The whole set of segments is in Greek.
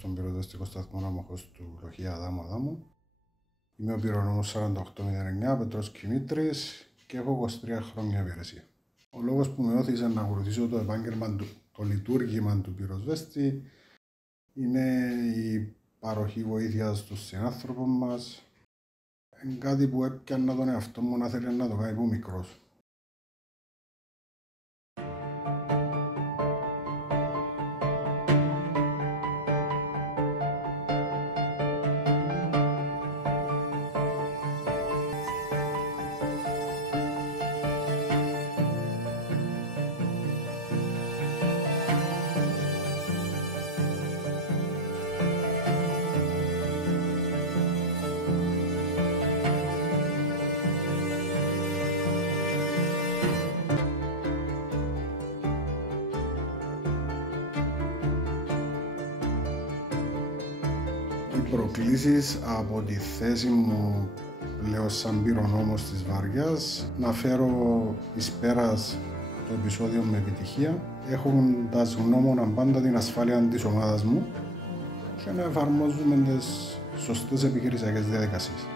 στον πυροσβεστικό σταθμό Αμοχώς του Λοχεία Αδάμου. Είμαι ο πυρονόμος 4809, Πετρός Κιμήτρης και έχω 23 χρόνια υπηρεσία. Ο λόγος που με όθησε να ακολουθήσω το επάγγελμα, το λειτουργήμα του πυροσβέστη είναι η παροχή βοήθειας στους συνάνθρωπους μας. Είναι κάτι που έπιανα τον εαυτό μου να θέλει να το κάνει από μικρός. Οι προκλήσεις από τη θέση μου, λέω σαν πυρονόμος της Βαριάς, να φέρω εις πέρας το επεισόδιο με επιτυχία, έχοντας γνώμονα πάντα την ασφάλεια της ομάδας μου και να εφαρμόζουμε τις σωστές επιχειρησιακές διαδικασίες.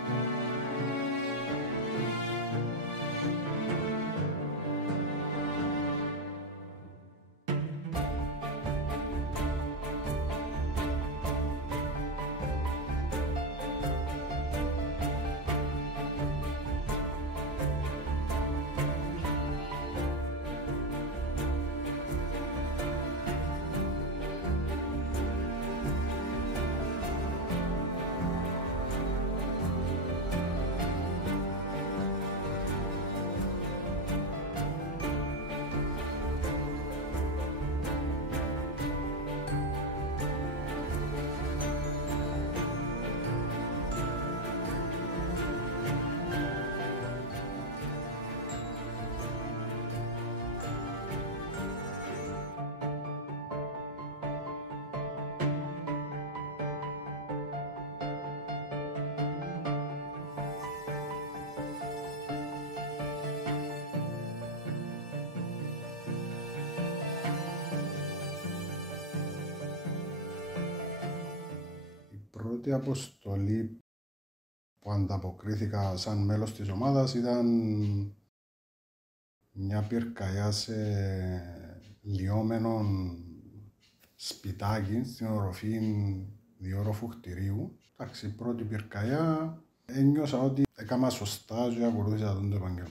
Η πρώτη αποστολή που ανταποκρίθηκα σαν μέλος της ομάδας ήταν μια πυρκαγιά σε λιώμενο σπιτάκι στην οροφή διόροφου κτηρίου. Εντάξει, η πρώτη πυρκαγιά ένιωσα ότι έκανα σωστά και ακολούθησα τον το επάγγελμα.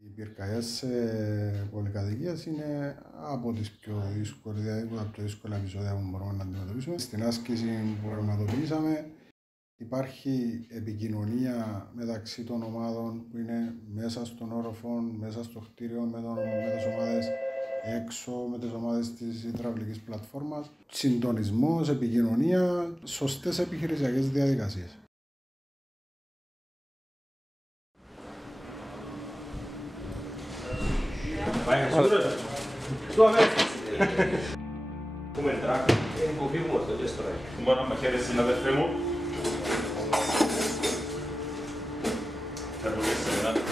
Οι πυρκαγιές σε πολυκατοικίες είναι από τις πιο δύσκολες, δηλαδή από τα δύσκολα επεισόδια που μπορούμε να αντιμετωπίσουμε. Στην άσκηση που πραγματοποιήσαμε υπάρχει επικοινωνία μεταξύ των ομάδων που είναι μέσα στον όροφο, μέσα στο κτίριο, με τις ομάδες έξω, με τις ομάδες της υδραυλικής πλατφόρμας. Συντονισμός, επικοινωνία, σωστές επιχειρησιακές διαδικασίες. Vai, misura. Sua vez. Come entrar? Un più molto, gesto lei. Buona macchiere sin averfemo. Per poter essere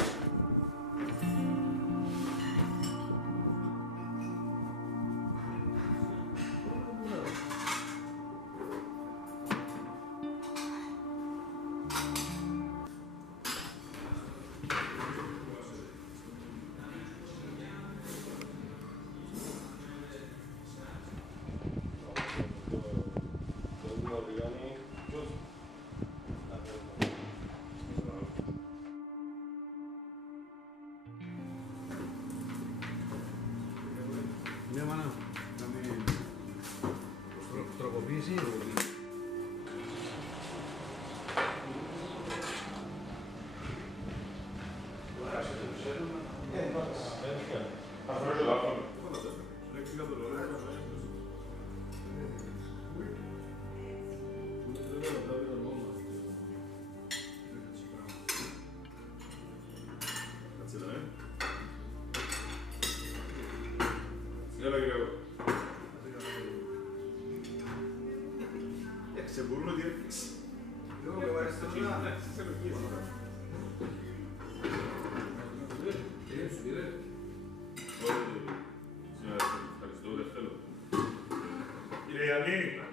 Κύριε Γιάννη.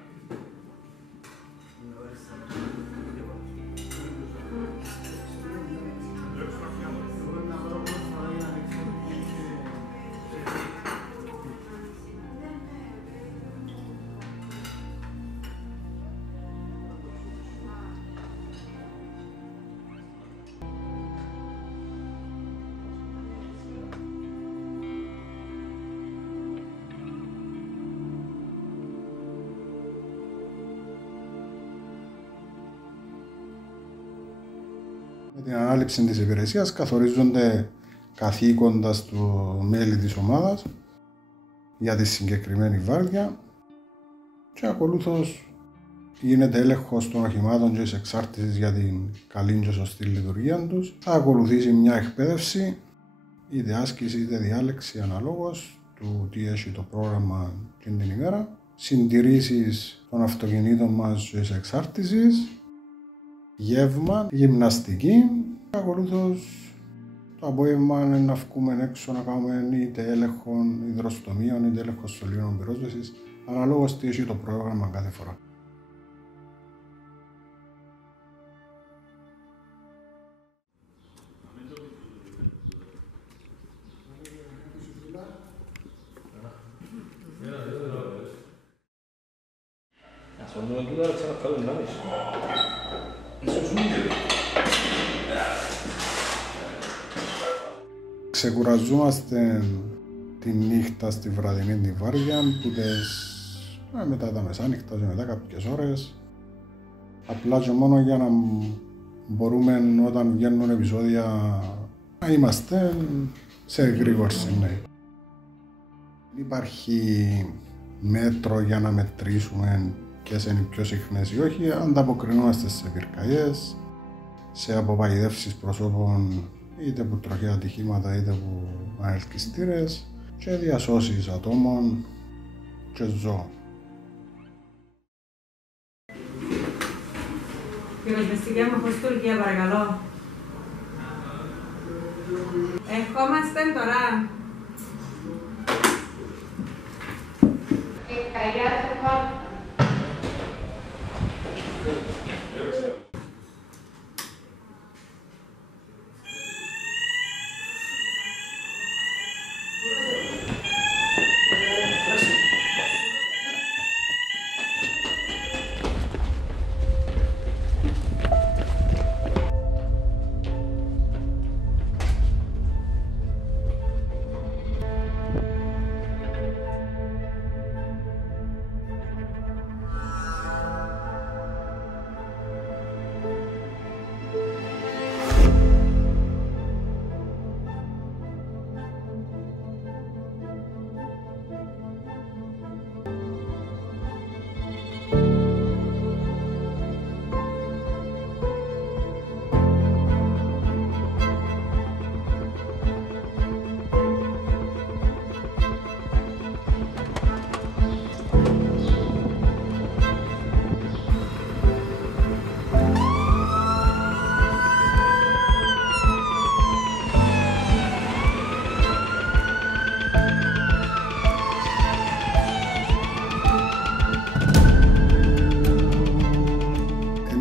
Με την ανάληψη της υπηρεσίας καθορίζονται καθήκοντα του μέλη της ομάδας για τη συγκεκριμένη βάρδια και ακολούθως γίνεται έλεγχος των οχημάτων και της εξάρτησης για την καλή και σωστή λειτουργία τους. Θα ακολουθήσει μια εκπαίδευση, είτε άσκηση είτε διάλεξη αναλόγως του τι έχει το πρόγραμμα την ημέρα, συντηρήσεις των αυτοκινήτων μας και της εξάρτησης, γεύμα, γυμναστική. Ακολούθως το απόγευμα είναι να βγούμε έξω να κάνουμε είτε έλεγχο υδροστομίων είτε έλεγχο σωλήνων πυρόσβεσης, αναλόγως τι έχει το πρόγραμμα κάθε φορά. Στον τούτο τούτο θα ξανακαλούν να δεις. Ξεκουραζόμαστε τη νύχτα στη βραδινή τη βάρδια, μετά τα μεσάνυχτα και μετά κάποιες ώρες. Απλά και μόνο για να μπορούμε όταν βγαίνουν επεισόδια να είμαστε σε εγρήγορση. Ναι. Δεν υπάρχει μέτρο για να μετρήσουμε ποιες είναι οι πιο συχνές ή όχι. Ανταποκρινόμαστε σε πυρκαγιές, σε αποπαγιδεύσεις προσώπων είτε που τροχαία ατυχήματα είτε που ανελκυστήρες και διασώσεις ατόμων και ζώων. Πυροσβεστική αμοχώς Τουρκία, παρακαλώ. Ερχόμαστε τώρα.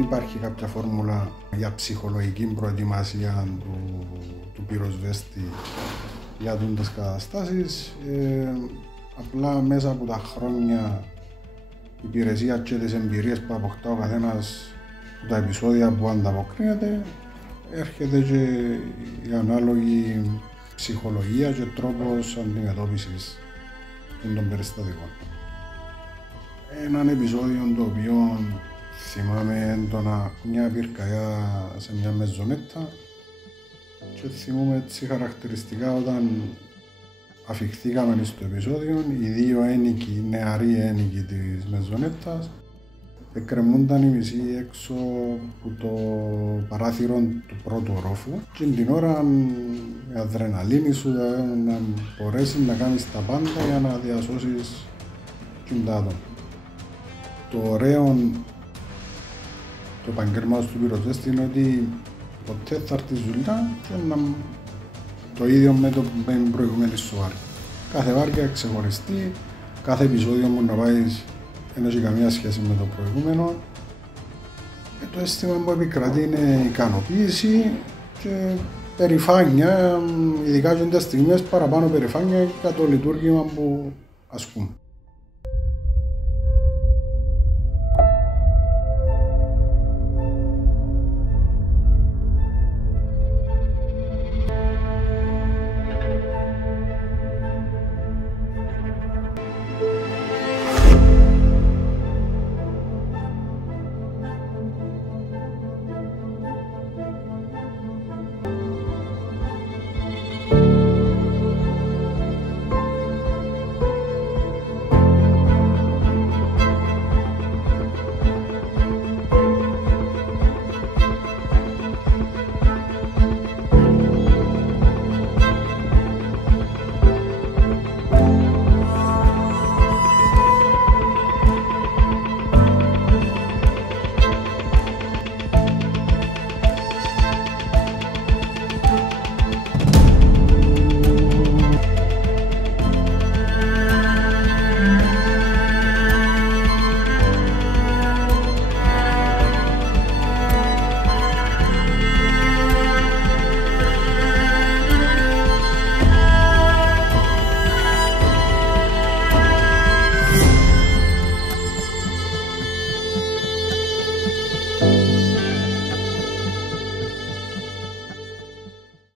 Υπάρχει κάποια φόρμουλα για ψυχολογική προετοιμασία του πυροσβέστη για τις καταστάσεις. Απλά μέσα από τα χρόνια η υπηρεσία και τις εμπειρίες που αποκτά ο καθένας, τα επεισόδια που ανταποκρίνεται, έρχεται και η ανάλογη ψυχολογία και τρόπος αντιμετώπισης των περιστατικών. Έναν επεισόδιο το οποίο θυμάμαι έντονα, μια πυρκαγιά σε μια μεζονέτα και θυμούμαι έτσι χαρακτηριστικά όταν αφιχθήκαμε στο επεισόδιο, οι δύο ένοικοι, νεαροί ένοικοι της μεζονέτας εκκρεμούνταν οι μισοί έξω από το παράθυρο του πρώτου ορόφου και την ώρα η αδρεναλίνη σου να μπορέσει να κάνεις τα πάντα για να διασώσεις τα άτομα. Το ωραίο το επαγγέλμα του πυροσβέστη είναι ότι ποτέ θα έρθει δουλειά και να το ίδιο με την προηγούμενη σου βάρκια. Κάθε βάρκια ξεχωριστή, κάθε επεισόδιο που να πάει δεν έχει καμία σχέση με το προηγούμενο. Το αίσθημα που επικρατεί είναι ικανοποίηση και περηφάνεια, ειδικά και τις στιγμές παραπάνω περηφάνεια για το λειτουργήμα που ασκούμε.